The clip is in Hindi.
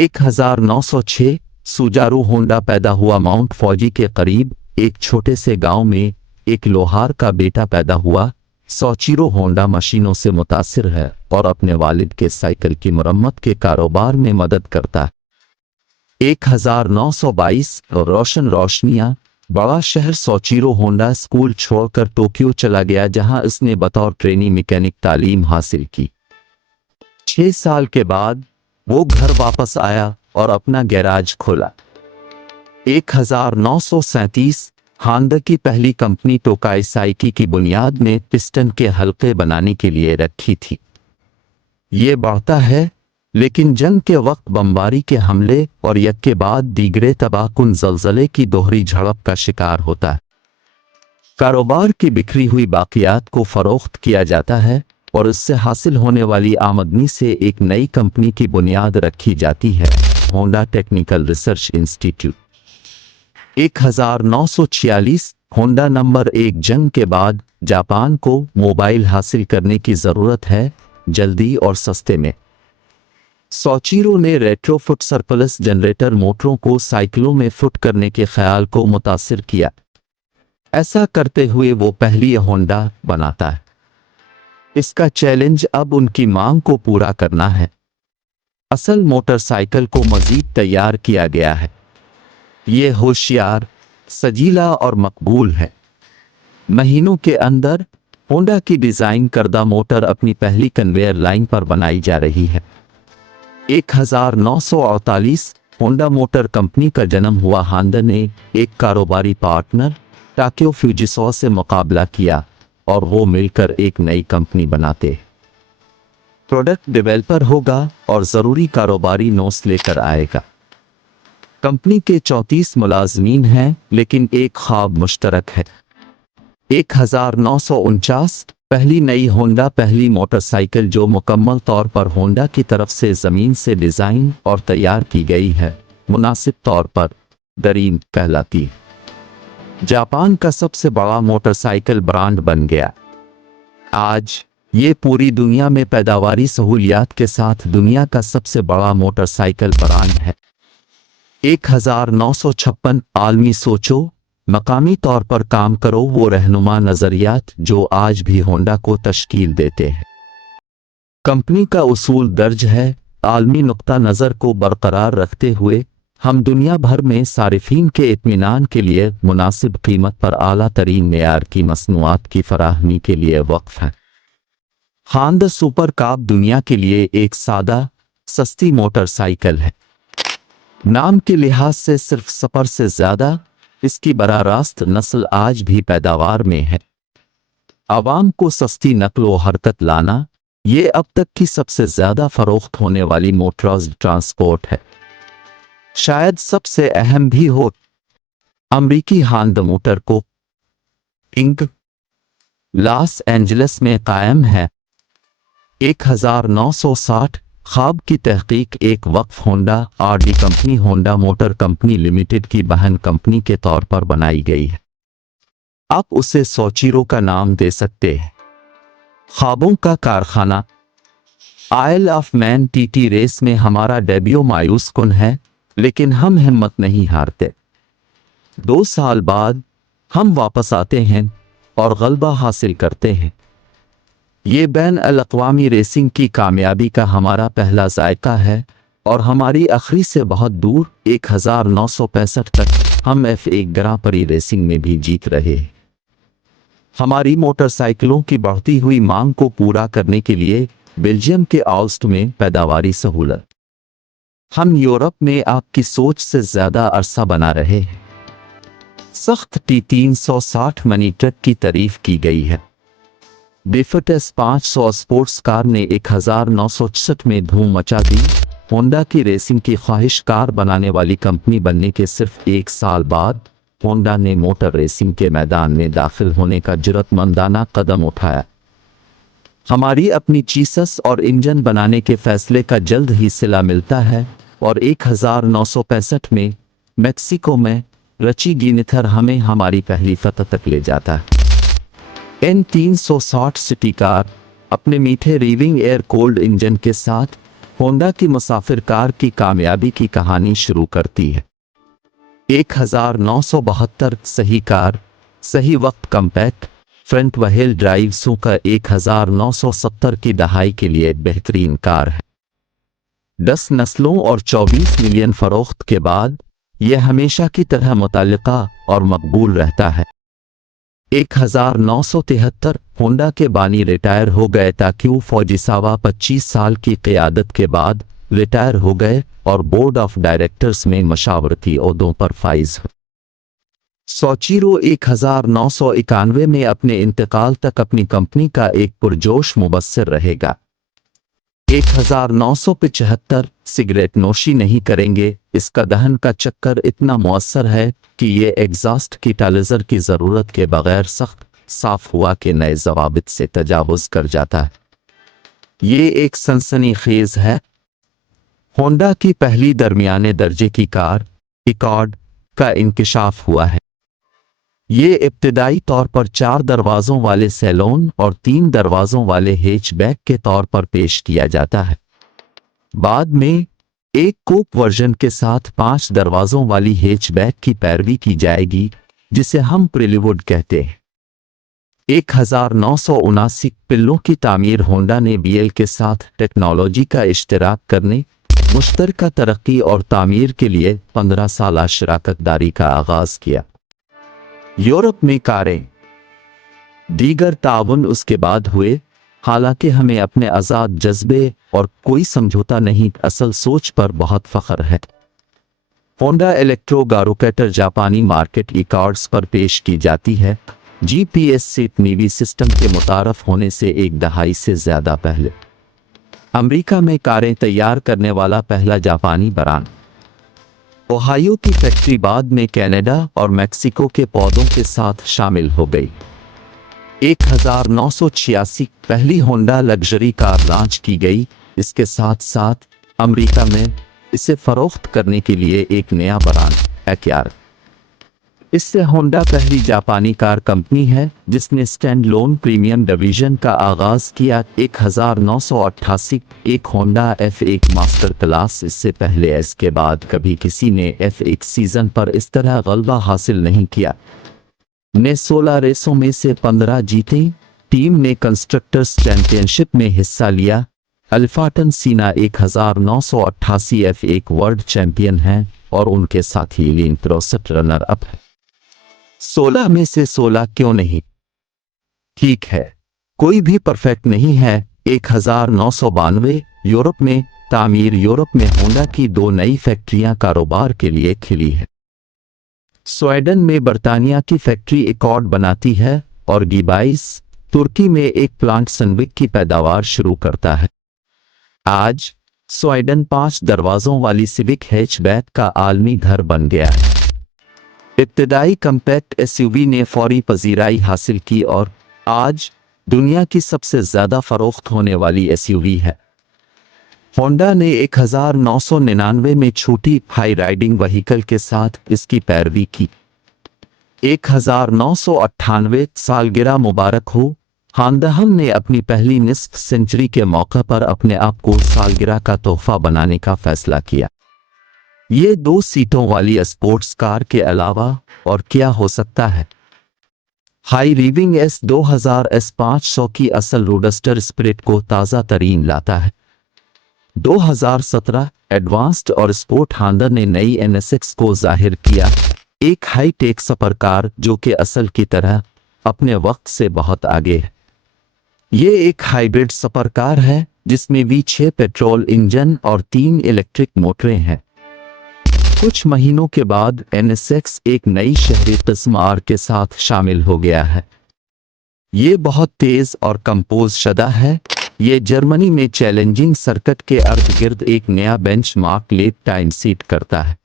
1906 सुजारू होंडा पैदा हुआ माउंट फौजी के करीब एक छोटे से गांव में। एक लोहार का बेटा पैदा हुआ। सोचिरो होंडा मशीनों से मुतासिर है और अपने वालिद के साइकिल की मरम्मत के कारोबार में मदद करता है। 1922 रोशन रोशनियां बड़ा शहर सोचिरो होंडा स्कूल छोड़कर टोक्यो चला गया, जहां उसने बतौर ट्रेनी मैकेनिक तालीम हासिल की। 6 साल के बाद वो घर वापस आया और अपना गैराज खोला। 1937 होंडा की पहली कंपनी टोकाई साइकी की बुनियाद ने पिस्टन के हल्के बनाने के लिए रखी थी। ये बढ़ता है, लेकिन जंग के वक्त बमबारी के हमले और एक के बाद दीगरे तबाहकुन ज़लज़ले की दोहरी झड़प का शिकार होता है। कारोबार की बिखरी हुई बाकियात को फरोख्त किया जाता है और इससे हासिल होने वाली आमदनी से एक नई कंपनी की बुनियाद रखी जाती है, Honda technical research institute. 1946 Honda number 1 जंग के बाद जापान को मोबाइल हासिल करने की ज़रूरत है, जल्दी और सस्ते में। सोचिरो ने रेट्रोफिट सरप्लस जनरेटर मोटरों को साइकिलों में फिट करने के ख्याल को मुतासिर किया। ऐसा करते हुए वो पहली होंडा बनाता है। इसका चैलेंज अब उनकी मांग को पूरा करना है। असल मोटरसाइकिल को मज़ीद तैयार किया गया है। ये होशियार, सजीला और मकबूल है। महीनों के अंदर होंडा की डिज़ाइन करदा मोटर अपनी पहली कन्वेयर लाइन पर बनाई जा रही है। 1948 होंडा मोटर कंपनी का जन्म हुआ। होंडा ने एक कारोबारी पार्टनर टाकियो फ्यूजिसो से मुकाबला किया और वो मिलकर एक नई कंपनी बनाते। प्रोडक्ट डेवलपर होगा और ज़रूरी कारोबारी नोट्स लेकर आएगा। कंपनी के 34 मुलाजमीन हैं, लेकिन एक ख्वाब मुश्तरक है। 1949 पहली नई होंडा, पहली मोटरसाइकिल जो मुकम्मल तौर पर होंडा की तरफ से ज़मीन से डिज़ाइन और तैयार की गई है, मुनासिब तौर पर दरीन कहलाती। जापान का सबसे बड़ा मोटरसाइकिल ब्रांड बन गया। आज ये पूरी दुनिया में पैदावारी सहूलियात के साथ दुनिया का सबसे बड़ा मोटरसाइकिल ब्रांड है। 1956 आलमी सोचो, मकामी तौर पर काम करो, वो रहनुमा नज़रियात जो आज भी होंडा को तश्कील देते हैं। कंपनी का उसूल दर्ज है, आलमी नुक्ता नज़र को बरकरार रखते हुए हम दुनिया भर में सारिफीन के इत्मीनान के लिए मुनासिब कीमत पर आला तरीन मेयार की मसनूआत की फराहमी के लिए वक्फ है। होंडा सुपर कार दुनिया के लिए एक सादा, सस्ती मोटरसाइकिल है। नाम के लिहाज से सिर्फ सफ़र से ज़्यादा इसकी बराह रास्त नस्ल आज भी पैदावार में है। आवाम को सस्ती नकलो हरकत लाना, ये अब तक की सबसे ज़्यादा फ़रोख्त होने वाली मोटराइज्ड ट्रांसपोर्ट है। शायद सबसे अहम भी हो। अमरीकी Honda Motor Co Inc Los Angeles में कायम है। 1960 ख्वाब की तहकीक एक वक्फ Honda RD company Honda Motor Company Limited की बहन कंपनी के तौर पर बनाई गई है। आप उसे सोचिरो का नाम दे सकते हैं। ख्वाबों का कारखाना। Isle of Man TT race में हमारा डेब्यू मायूस कुन है, लेकिन हम हिम्मत नहीं हारते। 2 साल बाद हम वापस आते हैं और गलबा हासिल करते हैं। ये बैन अल-अक़वामी रेसिंग की कामयाबी का हमारा पहला जायका है और हमारी आखिरी से बहुत दूर। 1965 तक हम F1 ग्रां प्री रेसिंग में भी जीत रहे हैं। हमारी मोटरसाइकिलों की बढ़ती हुई मांग को पूरा करने के लिए बेल्जियम के आल्स्ट में पैदावारी सहूलत। हम यूरोप में आपकी सोच से ज़्यादा अरसा बना रहे हैं। सख्त T360 मनी ट्रक की तारीफ की गई है। बेफट S500 स्पोर्ट्स कार ने 1966 में धूम मचा दी। होंडा की रेसिंग की ख्वाहिश कार बनाने वाली कंपनी बनने के सिर्फ 1 साल बाद होंडा ने मोटर रेसिंग के मैदान में दाखिल होने का जुर्रतमंदाना कदम उठाया। हमारी अपनी चीसस और इंजन बनाने के फैसले का जल्द ही सिला मिलता है और 1965 में मेक्सिको में रची गिनिथर हमें हमारी पहली फतह तक ले जाता है। N360 सिटी कार अपने मीठे रीविंग एयर कोल्ड इंजन के साथ होंडा की मुसाफिर कार की कामयाबी की कहानी शुरू करती है। 1972 सही कार, सही वक्त कम्पैक्ट फ्रंट व्हील ड्राइव सुका 1970 की दहाई के लिए बेहतरीन कार है। 10 नस्लों और 24 मिलियन फरोख्त के बाद यह हमेशा की तरह मुतल्लिका और मकबूल रहता है। 1973 होंडा के बानी रिटायर हो गए ताक्यू फुजिसावा 25 साल की क़यादत के बाद रिटायर हो गए और बोर्ड ऑफ डायरेक्टर्स में मशावरती ओहदों पर फाइज हुए। सोचिरो 1991 में अपने इंतकाल तक अपनी कंपनी का एक पुरजोश मुबस्सिर रहेगा। 1975 सिगरेट नोशी नहीं करेंगे, इसका दहन का चक्कर इतना मुअस्सर है कि ये एग्जॉस्ट की टालिजर की ज़रूरत के बगैर सख्त साफ हुआ के नए ज़वाबित से तजावुज़ कर जाता है। ये एक सनसनीखेज़ है। होंडा की पहली दरमियाने दर्जे की कार एकॉर्ड का इंकिशाफ हुआ है। ये इब्तिदाई तौर पर 4 दरवाज़ों वाले सैलून और 3 दरवाज़ों वाले हैचबैक के तौर पर पेश किया जाता है। बाद में एक कूप वर्जन के साथ 5 दरवाज़ों वाली हैचबैक की पैरवी की जाएगी, जिसे हम प्रीलीवुड कहते हैं। 1979 पिल्लों की तामीर होंडा ने बीएल के साथ टेक्नोलॉजी का इश्तराक करने, मुश्तरका तरक्की और तामीर के लिए 15 साला शराकतदारी का आगाज़ किया। यूरोप में कारें दीगर ताउन उसके बाद हुए, हालांकि हमें अपने आज़ाद जज्बे और कोई समझौता नहीं असल सोच पर बहुत फ़ख्र है। होंडा इलेक्ट्रो गारोकेटर जापानी मार्केट ई कार्ड्स पर पेश की जाती है, जीपीएस सेट नीवी सिस्टम के मुतारफ होने से एक दहाई से ज़्यादा पहले। अमेरिका में कारें तैयार करने वाला पहला जापानी ब्रांड। ओहायो की फैक्ट्री बाद में कनाडा और मेक्सिको के पौधों के साथ शामिल हो गई। 1986 पहली होंडा लग्जरी कार लॉन्च की गई। इसके साथ साथ अमेरिका में इसे फरोख्त करने के लिए एक नया ब्रांड एक्यार। इससे होंडा पहली जापानी कार कंपनी है जिसने स्टैंड लोन प्रीमियम डिवीजन का आगाज़ किया। 1988 एक होंडा F1 मास्टर क्लास। इससे पहले इसके बाद कभी किसी ने F1 सीज़न पर इस तरह गलबा हासिल नहीं किया। ने 16 रेसों में से 15 जीते। टीम ने कंस्ट्रक्टर्स चैंपियनशिप में हिस्सा लिया। अल्फाटन सीना 1988 F1 वर्ल्ड चैंपियन हैं और उनके साथी लीन प्रोसेट रनर अप है। 16 में से 16 क्यों नहीं? ठीक है, कोई भी परफेक्ट नहीं है। 1992 यूरोप में तामीर। यूरोप में होंडा की 2 नई फैक्ट्रियां कारोबार के लिए खिली है। स्वीडन में बर्तानिया की फैक्ट्री एकॉर्ड बनाती है और गिबाइस तुर्की में एक प्लांट सनविक की पैदावार शुरू करता है। आज स्वीडन 5 दरवाज़ों वाली सिविक हैचबैक का आलमी घर बन गया है। इब्तिदाई कम्पैक्ट एसयूवी ने फौरी पजीराई हासिल की और आज दुनिया की सबसे ज़्यादा फरोख्त होने वाली एसयूवी है। होंडा ने 1999 में छोटी हाई राइडिंग व्हीकल के साथ इसकी पैरवी की। 1998 सालगिरह मुबारक हो। हांदहम ने अपनी पहली निस्फ सेंचुरी के मौके पर अपने आप को सालगिरह का तोहफा बनाने का फैसला किया। ये 2 सीटों वाली स्पोर्ट्स कार के अलावा और क्या हो सकता है? हाई रीविंग S2000 S500 की असल रोडस्टर स्पिरिट को ताज़ा तरीन लाता है। 2017 एडवांस्ड और स्पोर्ट हांडा ने नई NSX को जाहिर किया, एक हाई टेक सुपर कार जो कि असल की तरह अपने वक्त से बहुत आगे है। ये एक हाइब्रिड सुपर कार है जिसमें V6 पेट्रोल इंजन और 3 इलेक्ट्रिक मोटरें हैं। कुछ महीनों के बाद NSX एक नई शहरी किस्म R के साथ शामिल हो गया है। ये बहुत तेज़ और कंपोज शदा है। ये जर्मनी में चैलेंजिंग सर्किट के अर्ध गिर्द एक नया बेंचमार्क लेप टाइम सीट करता है।